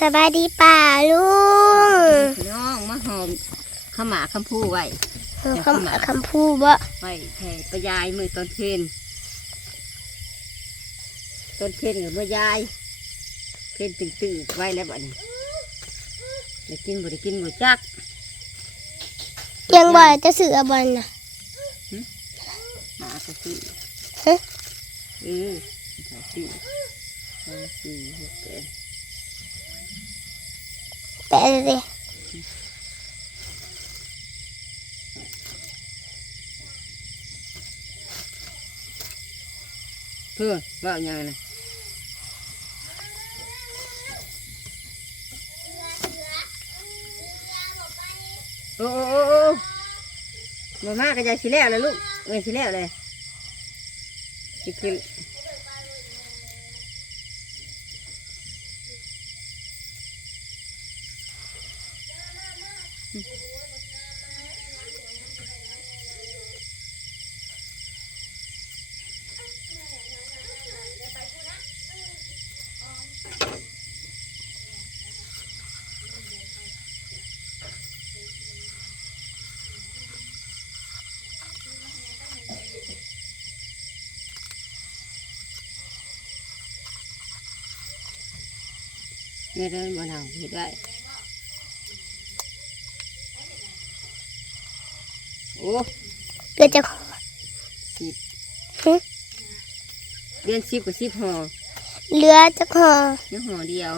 สบายดีป่าลุงพี่น้องมาหอมข้าวหมาคำพูไว้เออคำคำพูดบ่ไว้แผ่ประยายมือตอนเพนตอนเพนกับเมื่อยายเพนตึงตื่นไว้แล้วบ่นี้ได้กินบ่ได้กินบ่จัก ยังบ่อยจะสื่อบอลนะหมากระสีเฮ้ยเออสามสี่ห้าสี่หกเจ็ดแปะเลยดิเพื่อว่าอย่างไรนะโอ้โอ้โอ้โอ้บ่มากก็จะสิแล้วเลยลูกเอ้ยสิแล้วเลยสิขึ้น ไม่ได้มาทำเห็ดได้ โอ้เกิดจะสิบหึเรียนสิบกับสิบห่อเหลือจะขอยังห่อเดียว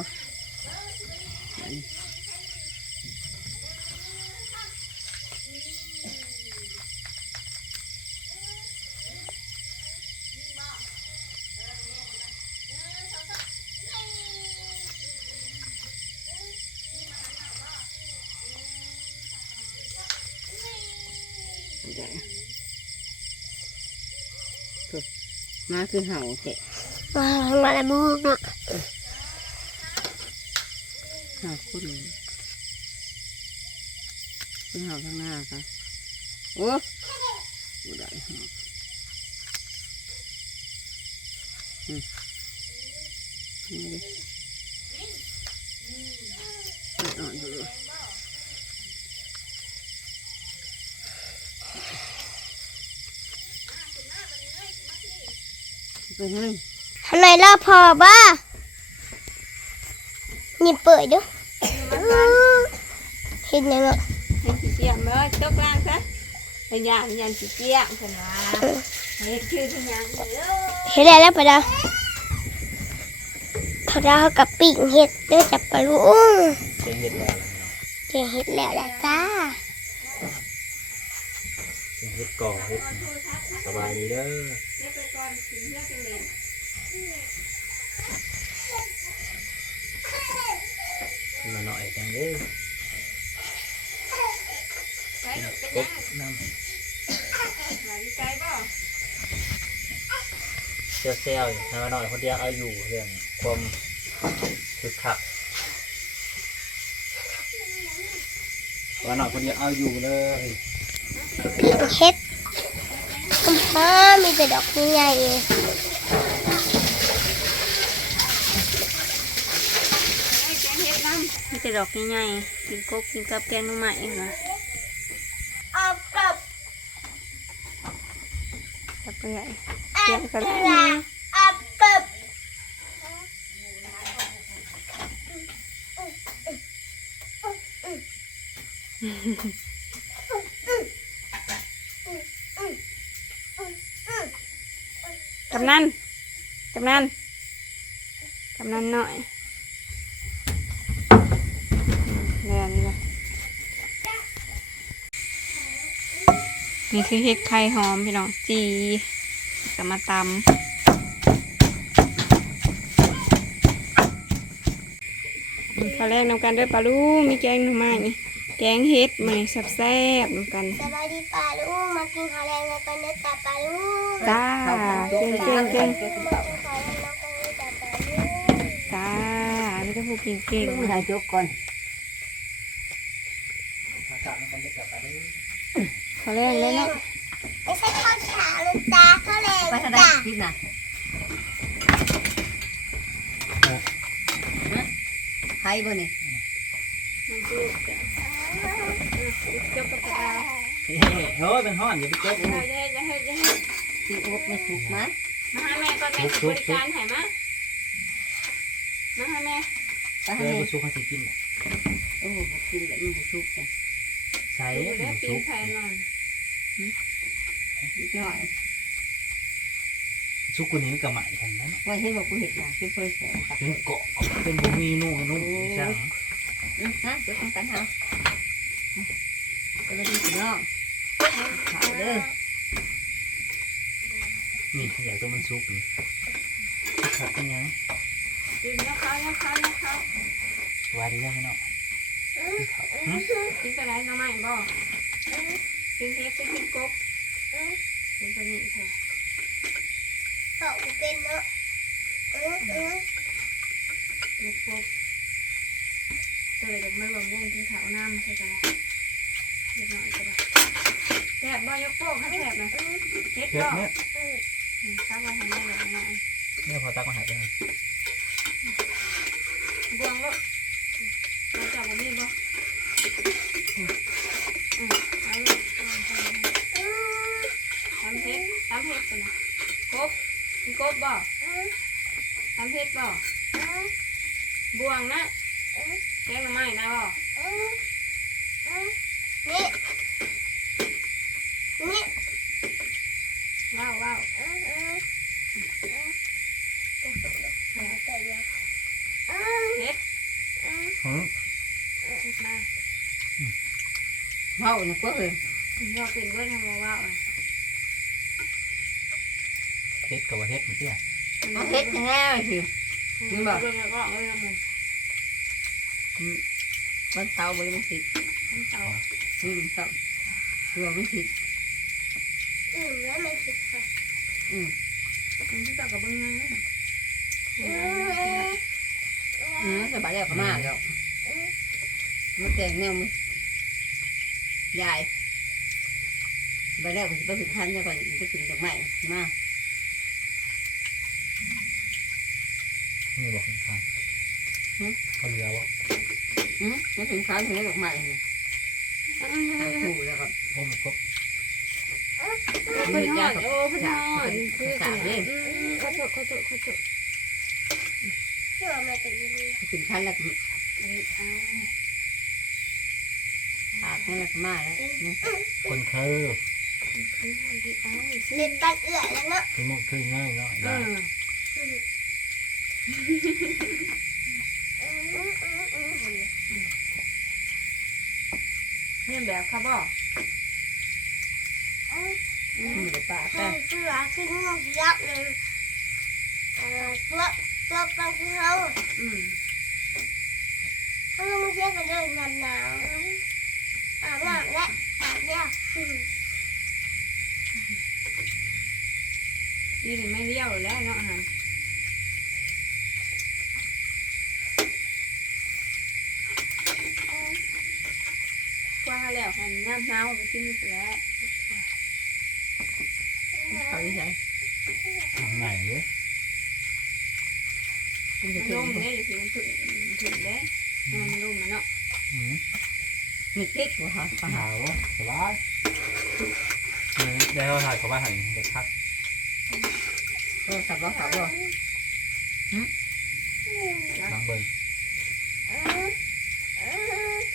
ได้ถูก มาคือเห่าเตะมาทำอะไรบูกนะหาคุณคือเห่าข้างหน้าค่ะโอ้บ่ได้เห่าอืมนี่ดิไม่อ่อนดู ดูไปให้ทำไมรอบพอบ้านี่เปิดดูเห็นยังไงให้สิเจียมเบ้อจกล่างซะเป็นอย่างยันสิเจียมเพิ่นว่าเฮ็ดคือเป็นอย่างเด้อเห็นแล้วแล้วปะดาเขาดาวกับปิ่งเห็ดเด้อจับปลาลุงเจ๊เห็ดแล้วเจอเห็ดแล้วล่ะจ้าเจ๊เห็ดก่อเห็ดสบายดีเด้อ มาหน่อยจังเด้อไปลูกเป็นกยังบน้มาดีใจบ่ำเซลเซลอยู่ทำมาหน่อยคนเดียวเอาอยู่เรื่องความคึกคักว่าหน่อยคนเดียวเอาอยู่เลยเห็ด คำพ้ามีแต่ดอกใหญ่ๆให้แกงเฮ็ดน้ำมีแต่ดอกใหญ่ๆกินกบกินกับแกงหน่อไม้เหรอเอากับกับไปใหญ่อัเจียบมกันกแล้วระอับกับกำนันกำนันกำนันหน่อยอืมแล้วนี่ละนี่คือเห็ดไข่หอมพี่น้องจีจะมาตำพอแรกนำกันด้วยปลาลูมีแกงหน่อไม้ แกงเห็ดมาแซ่บๆนำกัน สบายดีป่าลุงมากินข้าวแรงกันเด้อจ้าป่าลุงจ้าเก่งเก่งเก่งมากินข้าวแรงกันเด้อจ้าป่าลุงจ้าไม่ต้องพูดเก่งเก่งลูกชายจกก่อนอากาศมันจะกลับไปเด้อพอแรกเลยเนาะไม่ใช่ข้าวเช้าเลยจ้าข้าวแรงไปทางไหนจ้าคิดนะไผ่บ่นี่มันคือ จกกับเราเฮ้ยโอ้ยเป็นห้อนอย่าไปเจ็บเราจะให้จะให้จะให้สิอบไม่สุกมามาหาแม่ก่อนแม่สิบริการให้มามาหาแม่ไปเพื่ให้อแม่บุซุกให้สิกินน่ะโอ้บ่กินแล้วมันบ่สุกจ้ะใส่ดูแลบุปีซุกแผ่นหน่อยนิดหน่อยซุกคนนี้มันก็ใหม่ทันนั้นว่าเห็นบอกกูเห็ดหยังคือเพิ่นแสงกับเป็นเกาะเป็นบุมีนู่นนู่นจังอืมนะเดี๋ยวต้องกันเฮา ก็เลยดีพี่น้องเขาเด้อนี่อยากตัวมันซุกนี่ขัดเป็นยังกินยกเขายกเขายกเขาวาดีแล้วพี่น้องกินข้าวหึกินอะไรน้ำใหม่บ่กินเฮ็ดกินกบกินตัวนี้เถอะเขาเป็นเนาะเออเออกินกบเจอเด็กไม่บำรุงกินข้าวน้ำใช่ไหม เล็กน้อยก็ได้แสบบ่ยกโป้งให้แสบนะเฮ็ดเผ็ดบ่เนี่ยข้าวมาทำได้แบบนั้นเนี่ยพอตักมาหายไปเลยบวงลูกเราจับบ่มีบ่อืมเอาลูกเอาไปทำเฮ็ดทำเฮ็ดกันนะกบกินกบบ่ทำเฮ็ดบ่บวงนะแกงหน่อไม้นะบ่ นี่นี่ว้าวว้าวเออเออแต่เดียวเออเฮ็ดหึเฮ็ดมาเว้าเนี่ยก็เออเราเป็นเบิดทำมาว้าวอะเฮ็ดกับว่าเฮ็ดมันเตี้ยเอาเฮ็ดแน่สิมันบ่เบิ่งแล้วก็เอ้ยมึงมันเตาบ่ได้มันสิมันเต่า นี่มันเตาตัวมันสิอืมแล้วไม่คิดค่ะอืมมันที่เต่ากับเบิ่งนั่นเอออืมสบายแล้วก็มาแล้วมันแต่งแนวมันยายไปแล้วก็สิไปถึงทันแล้วก็ไปถึงดอกไม้มานี่บอกเป็นข้างเขาเรือว่าอืมมาถึงทันถึงดอกไม้เนี่ย ทางคู่แล้วก็พวกมันก็เพิ่นมีฮยาอดกับโอ้เพิ่นฮอดคือสากันเด้ขอโทษขอโทษขอโทษที่ว่ามาจากนี่ถึงทันแล้วก็เอ้ยเอาพาทันแล้วมาแล้วคนคือคือเอาเล่นปันเอื่อแล้วเนาะคือมันคือง่ายเนาะ เออ เนี่ยแบบครับบ่มันจะปาใช่แต่คือว่าคืองูยักษ์เลยเอ่อตัวตัวปังคือเขาอืมเขาไม่ใช่กันเลยนำหนาวอาบน้ำและอาบเดียวดีนี่ไม่เลี้ยวแล้วเนาะอาหารกว่า แล้วหันน้ำหนาวไปกินไปแล้วเขาที่ไหนไหนเลยมันจะมันถึลงมเนี่ยอยู่ที่มันถึงถึงได้มันลมมันเนาะอืมมีติ๊กวะฮะหนาวสบายได้เราถ่ายกับว่าถ่ายเด็กพักก็สับบ่สับบ่ล้างเบิ้ง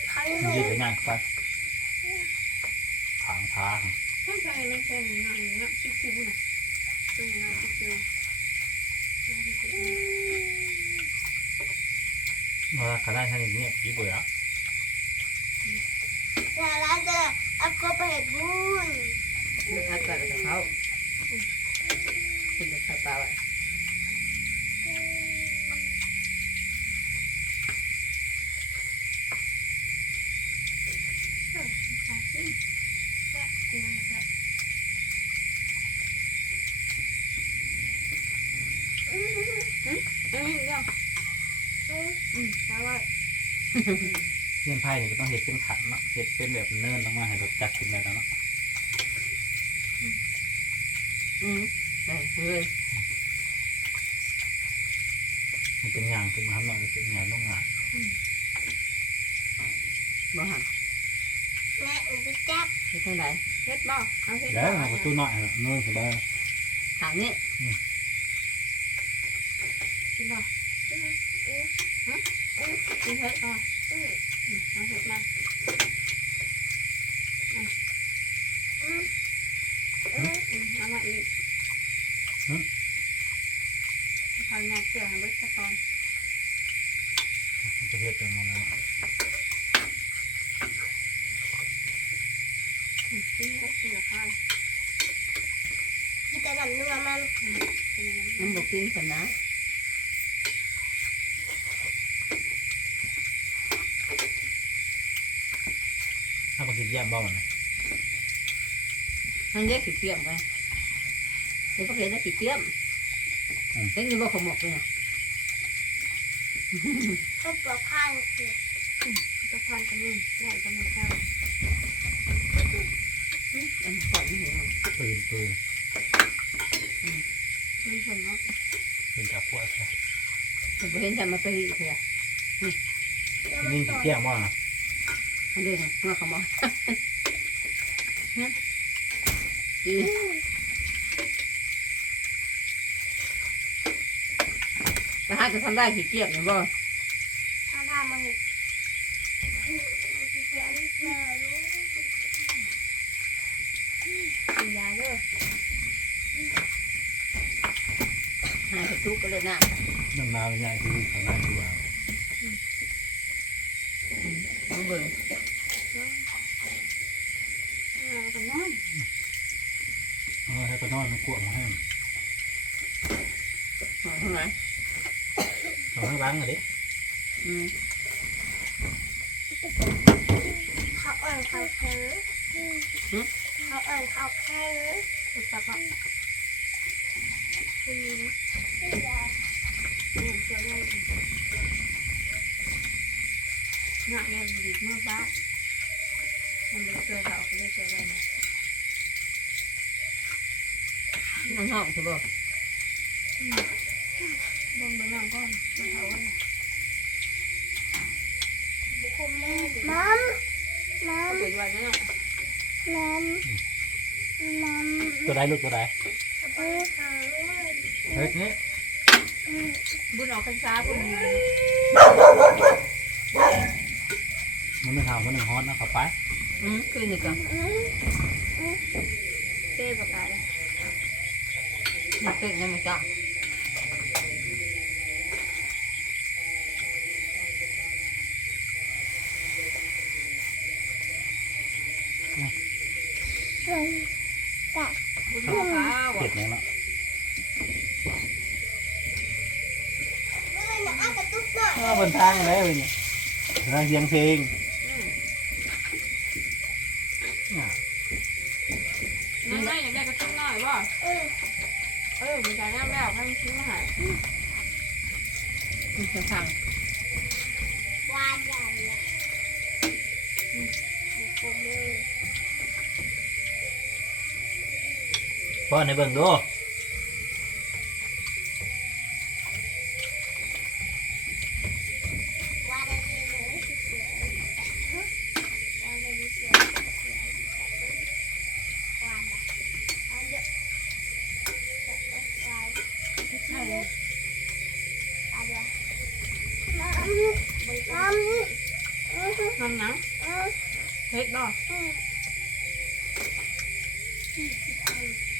เขามันยืดไปย่างไป ขางทางไม่ใช่ไม่ใช่เนาะเนาะชิวๆนะเออเนาะชิวเมื่อขนาดท่านอย่างนี้ผีเบื่อแต่ร้านจะเอากบไปเห็ดบุญมันอัดไปกับเขาคุณจะใส่ปลาไว้ ๆ อืมเดี๋ยวอืมเอาไว้เลี้ยงไพ่เนี่ยก็ต้องเห็ดเป็นขันเนาะเห็ดเป็นแบบเนิ่นลงมาให้เราจัดขึ้นไปแล้วเนาะอืมได้เลยมันเป็นยางขึ้นมาข้างนอกเป็นยางลงมาบ่หัน แม่อุปจับคือทางไหนเฮ็ดบ่เอาเฮ็ดแล้วบ่เอาประตูหน่อยเนินสบายทางนี้กินบ่อืมอืมกินเฮ็ดบ่อืมอืมเอาเฮ็ดมาอืมอืมอืมเอามาอีกทำงานเกี่ยวให้เบิดซะก่อนจะเฮ็ดเป็นมันนะ อืมกิน เฮ็ดกินแต่น้ำนัวมันมันบ่กินกันนะถ้าบางทีแย่บ้านะมันเรียกขี้เกียจไปเดี๋ยวพวกเห็นแล้ขี้เกียจเห็กนอยู่บ่ขมกเลยนะให้ปลอกข้างคือจะทานกันนี่ได้กำลังข้าว อันปล่อยมันเห็นมันปืนปืนมีผลเนาะปืนจับพวกมันบ่เห็นจะมาไปรีเถอะนี่ขี้เกียจบ้านะมันเดินเมื่อเขาบอกนี่ดีไปหาจะทำได้ขี้เกียจเนี่ยบ่ถ้าทำมันเห็น กินยาเด้อ หาจะทุกข์ก็เลยน้น้ำนาเป็นใหญ่คือเขาได้ดูอะำมันเบิ่งเอากันนอนเออให้ก็นอนมันกลัวมาให้หอมเท่าไหร่เอาให้ล้างอะดิอืมเขาอ่อนเขาแข็งเขาอ่อนเขาแข็งอุตส่าห์อืมเนี่ยเชื่อได้หนักเนี่ยดีเมื่อบ้ามันเลยเชื่อเขาก็เลยเชื่อได้นะมันหอมใช่บ่บงเบอร์น้องก่อนมาเท่ากันบุคมแม่มัมมัมเป็นวันนั้นมัมมัมตัวใดลูกตัวใด เฮ้ยนี่บุญออกพรรษาบุญมันไม่ทำมันหนึ่งฮอตนะเขาไปอืมคืนอนี่ก็เต้ประกาศเลยมันเป็นยังไม่จ้าบุญข้าวเผ็ดเนี่ยละ เมื่อน่ะอากระตุกหน่อย อ้าว บนทางอะไรเลยเนี่ยทาเสียงเพลงอ่น้ำได้อยากได้กระตุ้นหน่อยบ่เออเออมีการน้ำแล้วให้มันซื้อมาหามันจะฟังวานใหญ่เลยบุคมเลยป้อนในเบิ่งดู วานอะไรเลยเสือวานอะไรเสือเสือวานอันเดียววานอันเดียวอันเดียวมัมมัม น้ำหนังเฮ็ดบ่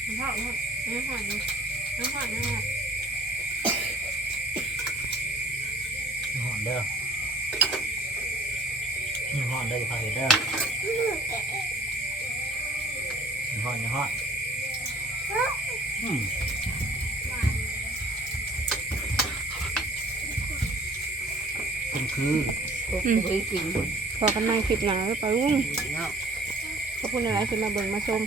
มันเท่าเนาะ น้ำหอมน้ำหอมหอมเด้อนี่หอนเด้อจะพาเห็นเด้อนี่หอนนี่หอนอืมเป็นคือทุกข์ก็กินพอกันนั่งคลิปหนาแล้วไปรุ่งเนาะขอบคุณอะไรที่มาเบิ่งมาชม